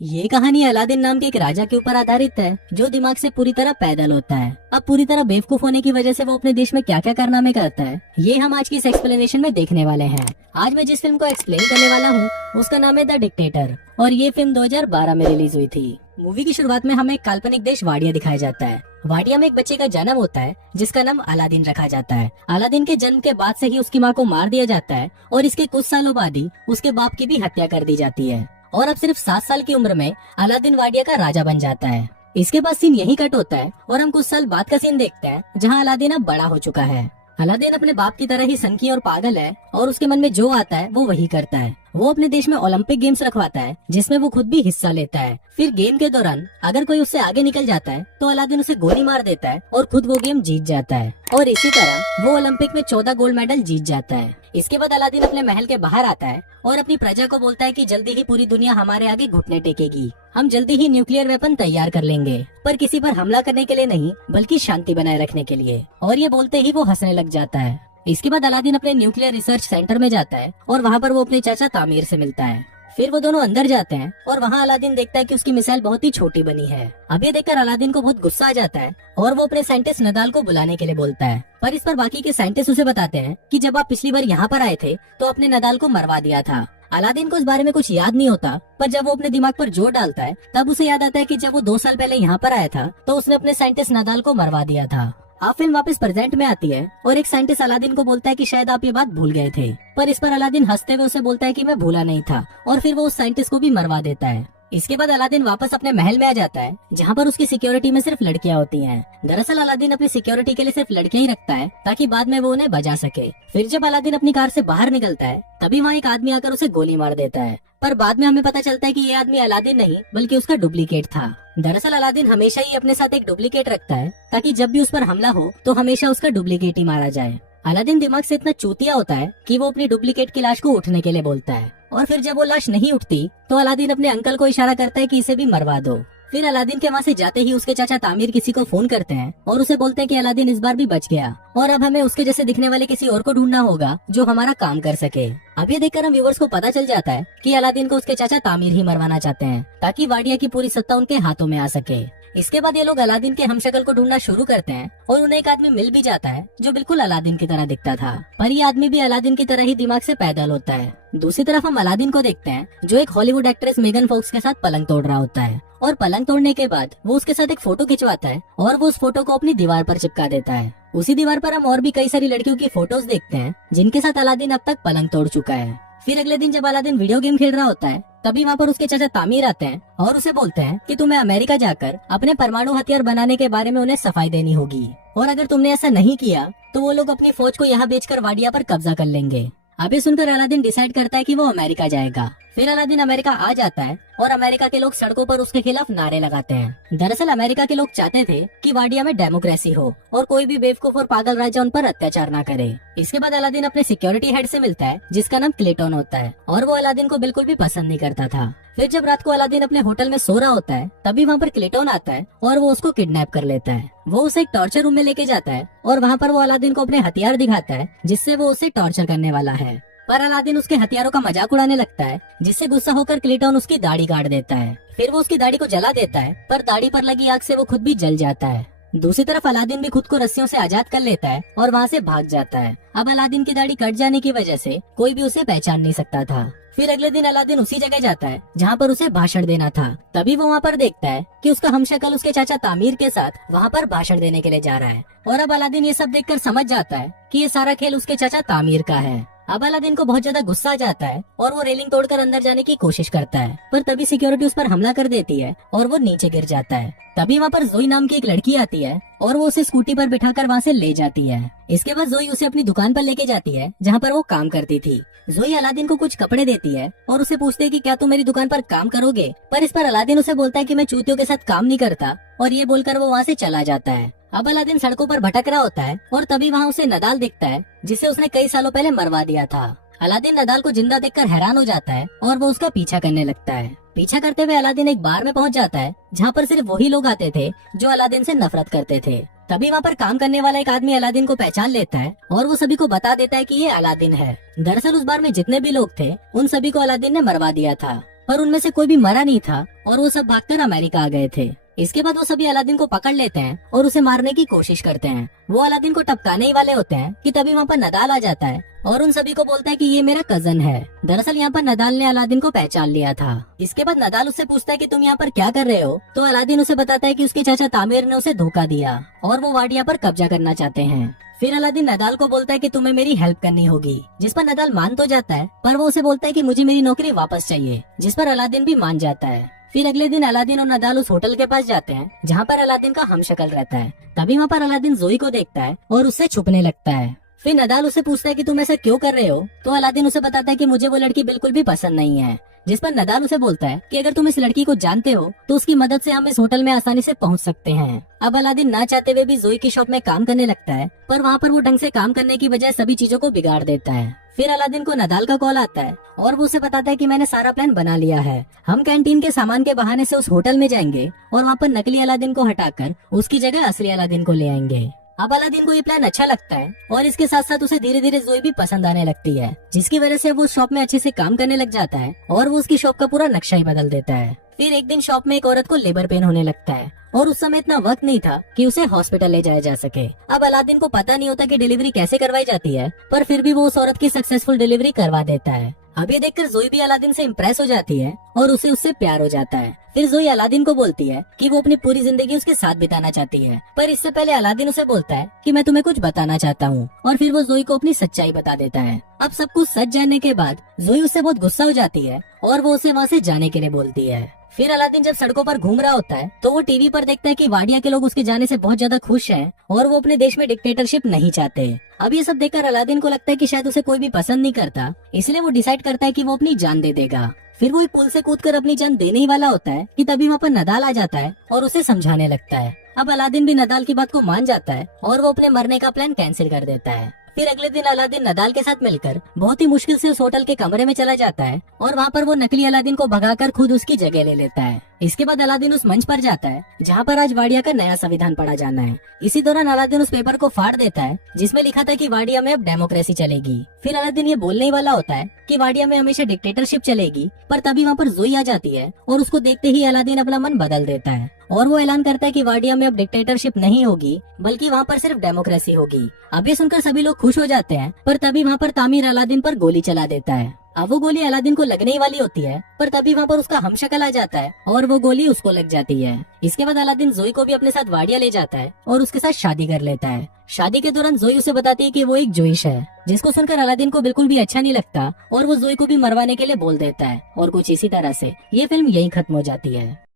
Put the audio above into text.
ये कहानी अलादीन नाम के एक राजा के ऊपर आधारित है जो दिमाग से पूरी तरह पैदल होता है। अब पूरी तरह बेवकूफ होने की वजह से वो अपने देश में क्या क्या कारनामे करता है, ये हम आज की इस एक्सप्लेनेशन में देखने वाले हैं। आज मैं जिस फिल्म को एक्सप्लेन करने वाला हूँ उसका नाम है द डिक्टेटर और ये फिल्म 2012 में रिलीज हुई थी। मूवी की शुरुआत में हमें एक काल्पनिक देश वाडिया दिखाया जाता है। वाडिया में एक बच्चे का जन्म होता है जिसका नाम अलादीन रखा जाता है। अलादीन के जन्म के बाद से ही उसकी माँ को मार दिया जाता है और इसके कुछ सालों बाद ही उसके बाप की भी हत्या कर दी जाती है और अब सिर्फ 7 साल की उम्र में अलादीन वाडिया का राजा बन जाता है। इसके बाद सीन यही कट होता है और हम कुछ साल बाद का सीन देखते हैं जहाँ अलादीन अब बड़ा हो चुका है। अलादीन अपने बाप की तरह ही सनकी और पागल है और उसके मन में जो आता है वो वही करता है। वो अपने देश में ओलंपिक गेम्स रखवाता है जिसमें वो खुद भी हिस्सा लेता है। फिर गेम के दौरान अगर कोई उससे आगे निकल जाता है तो अलादीन उसे गोली मार देता है और खुद वो गेम जीत जाता है और इसी तरह वो ओलंपिक में 14 गोल्ड मेडल जीत जाता है। इसके बाद अलादीन अपने महल के बाहर आता है और अपनी प्रजा को बोलता है कि जल्दी ही पूरी दुनिया हमारे आगे घुटने टेकेगी। हम जल्दी ही न्यूक्लियर वेपन तैयार कर लेंगे, पर किसी पर हमला करने के लिए नहीं बल्कि शांति बनाए रखने के लिए। और ये बोलते ही वो हंसने लग जाता है। इसके बाद अलादीन अपने न्यूक्लियर रिसर्च सेंटर में जाता है और वहाँ पर वो अपने चाचा तामीर से मिलता है। फिर वो दोनों अंदर जाते हैं और वहाँ अलादीन देखता है कि उसकी मिसाइल बहुत ही छोटी बनी है। अब ये देखकर अलादीन को बहुत गुस्सा आ जाता है और वो अपने साइंटिस्ट नदाल को बुलाने के लिए बोलता है। पर इस पर बाकी के साइंटिस्ट उसे बताते हैं कि जब आप पिछली बार यहाँ पर आए थे तो आपने नदाल को मरवा दिया था। अलादीन को इस बारे में कुछ याद नहीं होता, पर जब वो अपने दिमाग पर जोर डालता है तब उसे याद आता है कि जब वो 2 साल पहले यहाँ पर आया था तो उसने अपने साइंटिस्ट नदाल को मरवा दिया था। अब फिल्म वापस प्रेजेंट में आती है और एक साइंटिस्ट अलादीन को बोलता है कि शायद आप ये बात भूल गए थे, पर इस पर अलादीन हंसते हुए उसे बोलता है कि मैं भूला नहीं था और फिर वो उस साइंटिस्ट को भी मरवा देता है। इसके बाद अलादीन वापस अपने महल में आ जाता है जहाँ पर उसकी सिक्योरिटी में सिर्फ लड़कियां होती हैं। दरअसल अलादीन अपनी सिक्योरिटी के लिए सिर्फ लड़कियां ही रखता है ताकि बाद में वो उन्हें बचा सके। फिर जब अलादीन अपनी कार से बाहर निकलता है तभी वहाँ एक आदमी आकर उसे गोली मार देता है, पर बाद में हमें पता चलता है कि ये आदमी अलादीन नहीं बल्कि उसका डुप्लीकेट था। दरअसल अलादीन हमेशा ही अपने साथ एक डुप्लीकेट रखता है ताकि जब भी उस पर हमला हो तो हमेशा उसका डुप्लीकेट ही मारा जाए। अलादीन दिमाग से इतना चूतिया होता है कि वो अपनी डुप्लीकेट की लाश को उठने के लिए बोलता है और फिर जब वो लाश नहीं उठती तो अलादीन अपने अंकल को इशारा करता है कि इसे भी मरवा दो। फिर अलादीन के वहाँ से जाते ही उसके चाचा तामीर किसी को फोन करते हैं और उसे बोलते हैं कि अलादीन इस बार भी बच गया और अब हमें उसके जैसे दिखने वाले किसी और को ढूंढना होगा जो हमारा काम कर सके। अब ये देखकर हम व्यूअर्स को पता चल जाता है कि अलादीन को उसके चाचा तामीर ही मरवाना चाहते हैं ताकि वाडिया की पूरी सत्ता उनके हाथों में आ सके। इसके बाद ये लोग अलादीन के हमशक्ल को ढूंढना शुरू करते हैं और उन्हें एक आदमी मिल भी जाता है जो बिल्कुल अलादीन की तरह दिखता था, पर ये आदमी भी अलादीन की तरह ही दिमाग से पैदल होता है। दूसरी तरफ हम अलादीन को देखते हैं जो एक हॉलीवुड एक्ट्रेस मेगन फॉक्स के साथ पलंग तोड़ रहा होता है और पलंग तोड़ने के बाद वो उसके साथ एक फोटो खिंचवाता है और वो उस फोटो को अपनी दीवार पर चिपका देता है। उसी दीवार पर हम और भी कई सारी लड़कियों की फोटोज देखते हैं जिनके साथ अलादीन अब तक पलंग तोड़ चुका है। फिर अगले दिन जब अलादीन वीडियो गेम खेल रहा होता है तभी वहाँ पर उसके चाचा तामीर आते हैं और उसे बोलते हैं कि तुम्हें अमेरिका जाकर अपने परमाणु हथियार बनाने के बारे में उन्हें सफाई देनी होगी और अगर तुमने ऐसा नहीं किया तो वो लोग अपनी फौज को यहाँ बेचकर वाडिया पर कब्जा कर लेंगे। अब ये सुनकर अलादीन डिसाइड करता है कि वो अमेरिका जाएगा। फिर अलादीन अमेरिका आ जाता है और अमेरिका के लोग सड़कों पर उसके खिलाफ नारे लगाते हैं। दरअसल अमेरिका के लोग चाहते थे कि वाडिया में डेमोक्रेसी हो और कोई भी बेवकूफ और पागल राजा उन पर अत्याचार न करे। इसके बाद अलादीन अपने सिक्योरिटी हेड से मिलता है जिसका नाम क्लेटन होता है और वो अलादीन को बिल्कुल भी पसंद नहीं करता था। फिर जब रात को अलादीन अपने होटल में सो रहा होता है तभी वहाँ पर क्लेटन आता है और वो उसको किडनैप कर लेता है। वो उसे एक टॉर्चर रूम में लेके जाता है और वहाँ पर वो अलादीन को अपने हथियार दिखाता है जिससे वो उसे टॉर्चर करने वाला है, पर अलादीन उसके हथियारों का मजाक उड़ाने लगता है जिससे गुस्सा होकर क्लेटन उसकी दाढ़ी काट देता है। फिर वो उसकी दाढ़ी को जला देता है, पर दाढ़ी पर लगी आग से वो खुद भी जल जाता है। दूसरी तरफ अलादीन भी खुद को रस्सियों से आजाद कर लेता है और वहाँ से भाग जाता है। अब अलादीन की दाढ़ी कट जाने की वजह से कोई भी उसे पहचान नहीं सकता था। फिर अगले दिन अलादीन उसी जगह जाता है जहाँ पर उसे भाषण देना था। तभी वो वहाँ पर देखता है कि उसका हमशक्ल उसके चाचा तामीर के साथ वहाँ पर भाषण देने के लिए जा रहा है और अब अलादीन ये सब देखकर समझ जाता है कि ये सारा खेल उसके चाचा तामीर का है। अब अलादीन को बहुत ज्यादा गुस्सा आ जाता है और वो रेलिंग तोड़कर अंदर जाने की कोशिश करता है, पर तभी सिक्योरिटी उस पर हमला कर देती है और वो नीचे गिर जाता है। तभी वहाँ पर जोई नाम की एक लड़की आती है और वो उसे स्कूटी पर बिठाकर वहाँ से ले जाती है। इसके बाद जोई उसे अपनी दुकान पर लेके जाती है जहाँ पर वो काम करती थी। जोई अलादीन को कुछ कपड़े देती है और उसे पूछती है कि क्या तुम मेरी दुकान पर काम करोगे, पर इस पर अलादीन उसे बोलता है कि मैं चूतियों के साथ काम नहीं करता और ये बोलकर वो वहाँ से चला जाता है। अब अलादीन सड़कों पर भटक रहा होता है और तभी वहाँ उसे नदाल दिखता है जिसे उसने कई सालों पहले मरवा दिया था। अलादीन नदाल को जिंदा देखकर हैरान हो जाता है और वो उसका पीछा करने लगता है। पीछा करते हुए अलादीन एक बार में पहुंच जाता है जहाँ पर सिर्फ वही लोग आते थे जो अलादीन से नफरत करते थे। तभी वहाँ पर काम करने वाला एक आदमी अलादीन को पहचान लेता है और वो सभी को बता देता है कि ये अलादीन है। दरअसल उस बार में जितने भी लोग थे उन सभी को अलादीन ने मरवा दिया था। पर उनमें से कोई भी मरा नहीं था और वो सब भागकर अमेरिका आ गए थे। इसके बाद वो सभी अलादीन को पकड़ लेते हैं और उसे मारने की कोशिश करते हैं। वो अलादीन को टपकाने ही वाले होते हैं कि तभी वहाँ पर नदाल आ जाता है और उन सभी को बोलता है कि ये मेरा कजन है। दरअसल यहाँ पर नदाल ने अलादीन को पहचान लिया था। इसके बाद नदाल उससे पूछता है कि तुम यहाँ पर क्या कर रहे हो, तो अलादीन उसे बताता है कि उसके चाचा तामिर ने उसे धोखा दिया और वो वाडिया पर कब्जा करना चाहते हैं। फिर अलादीन नदाल को बोलता है कि तुम्हें मेरी हेल्प करनी होगी, जिस पर नदाल मान तो जाता है, पर वो उसे बोलता है कि मुझे मेरी नौकरी वापस चाहिए, जिस पर अलादीन भी मान जाता है। फिर अगले दिन अलादीन और नदाल उस होटल के पास जाते हैं जहाँ पर अलादीन का हमशक्ल रहता है। तभी वहाँ पर अलादीन जोई को देखता है और उससे छुपने लगता है। फिर नदाल उसे पूछता है कि तुम ऐसा क्यों कर रहे हो, तो अलादीन उसे बताता है कि मुझे वो लड़की बिल्कुल भी पसंद नहीं है, जिस पर नदाल उसे बोलता है कि अगर तुम इस लड़की को जानते हो तो उसकी मदद से हम इस होटल में आसानी से पहुंच सकते हैं। अब अलादीन ना चाहते हुए भी जोई की शॉप में काम करने लगता है, पर वहाँ पर वो ढंग से काम करने की बजाय सभी चीजों को बिगाड़ देता है। फिर अलादीन को नदाल का कॉल आता है और वो उसे बताता है कि मैंने सारा प्लान बना लिया है। हम कैंटीन के सामान के बहाने से उस होटल में जाएंगे और वहाँ पर नकली अलादीन को हटाकर उसकी जगह असली अलादीन को ले आएंगे। अब अलादीन को ये प्लान अच्छा लगता है और इसके साथ साथ उसे धीरे धीरे जोई भी पसंद आने लगती है, जिसकी वजह से वो शॉप में अच्छे से काम करने लग जाता है और वो उसकी शॉप का पूरा नक्शा ही बदल देता है। फिर एक दिन शॉप में एक औरत को लेबर पेन होने लगता है और उस समय इतना वक्त नहीं था कि उसे हॉस्पिटल ले जाया जा सके। अब अलादीन को पता नहीं होता कि डिलीवरी कैसे करवाई जाती है, पर फिर भी वो उस औरत की सक्सेसफुल डिलीवरी करवा देता है। अब ये देखकर जोई भी अलादीन से इम्प्रेस हो जाती है और उसे उससे प्यार हो जाता है। फिर जोई अलादीन को बोलती है कि वो अपनी पूरी जिंदगी उसके साथ बिताना चाहती है, पर इससे पहले अलादीन उसे बोलता है कि मैं तुम्हें कुछ बताना चाहता हूँ, और फिर वो जोई को अपनी सच्चाई बता देता है। अब सब कुछ सच जानने के बाद जोई उससे बहुत गुस्सा हो जाती है और वो उसे वहाँ से जाने के लिए बोलती है। फिर अलादीन जब सड़कों पर घूम रहा होता है तो वो टीवी पर देखता है कि वाडिया के लोग उसके जाने से बहुत ज्यादा खुश हैं और वो अपने देश में डिक्टेटरशिप नहीं चाहते। अब ये सब देखकर अलादीन को लगता है कि शायद उसे कोई भी पसंद नहीं करता, इसलिए वो डिसाइड करता है कि वो अपनी जान दे देगा। फिर वो एक पुल से कूदकर अपनी जान देने ही वाला होता है कि तभी वहाँ पर नदाल आ जाता है और उसे समझाने लगता है। अब अलादीन भी नदाल की बात को मान जाता है और वो अपने मरने का प्लान कैंसिल कर देता है। फिर अगले दिन अलादीन नदाल के साथ मिलकर बहुत ही मुश्किल से उस होटल के कमरे में चला जाता है और वहाँ पर वो नकली अलादीन को भगाकर खुद उसकी जगह ले लेता है। इसके बाद अलादीन उस मंच पर जाता है जहाँ पर आज वाडिया का नया संविधान पढ़ा जाना है। इसी दौरान अलादीन उस पेपर को फाड़ देता है जिसमें लिखा था कि वाडिया में अब डेमोक्रेसी चलेगी। फिर अलादीन ये बोलने ही वाला होता है कि वाडिया में हमेशा डिक्टेटरशिप चलेगी, पर तभी वहाँ पर जोई आ जाती है और उसको देखते ही अलादीन अपना मन बदल देता है और वो ऐलान करता है कि वाडिया में अब डिक्टेटरशिप नहीं होगी, बल्कि वहाँ पर सिर्फ डेमोक्रेसी होगी। अब ये सुनकर सभी लोग खुश हो जाते हैं, पर तभी वहाँ पर तामिर अलादीन पर गोली चला देता है। अब वो गोली अलादीन को लगने ही वाली होती है, पर तभी वहाँ पर उसका हमशक्ल आ जाता है और वो गोली उसको लग जाती है। इसके बाद अलादीन जोई को भी अपने साथ वाडिया ले जाता है और उसके साथ शादी कर लेता है। शादी के दौरान जोई उसे बताती है कि वो एक जोइश है, जिसको सुनकर अलादीन को बिल्कुल भी अच्छा नहीं लगता और वो जोई को भी मरवाने के लिए बोल देता है और कुछ इसी तरह से ये फिल्म यही खत्म हो जाती है।